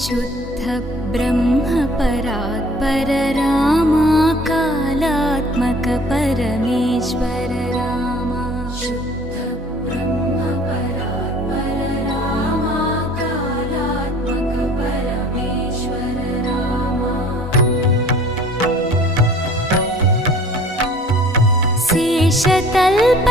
शुद्ध ब्रह्म परात्पर रामा कालात्मक परमेश्वर रामा शुद्ध ब्रह्म परात्पर रामा कालात्मक परमेश्वर रामा शेषतल्प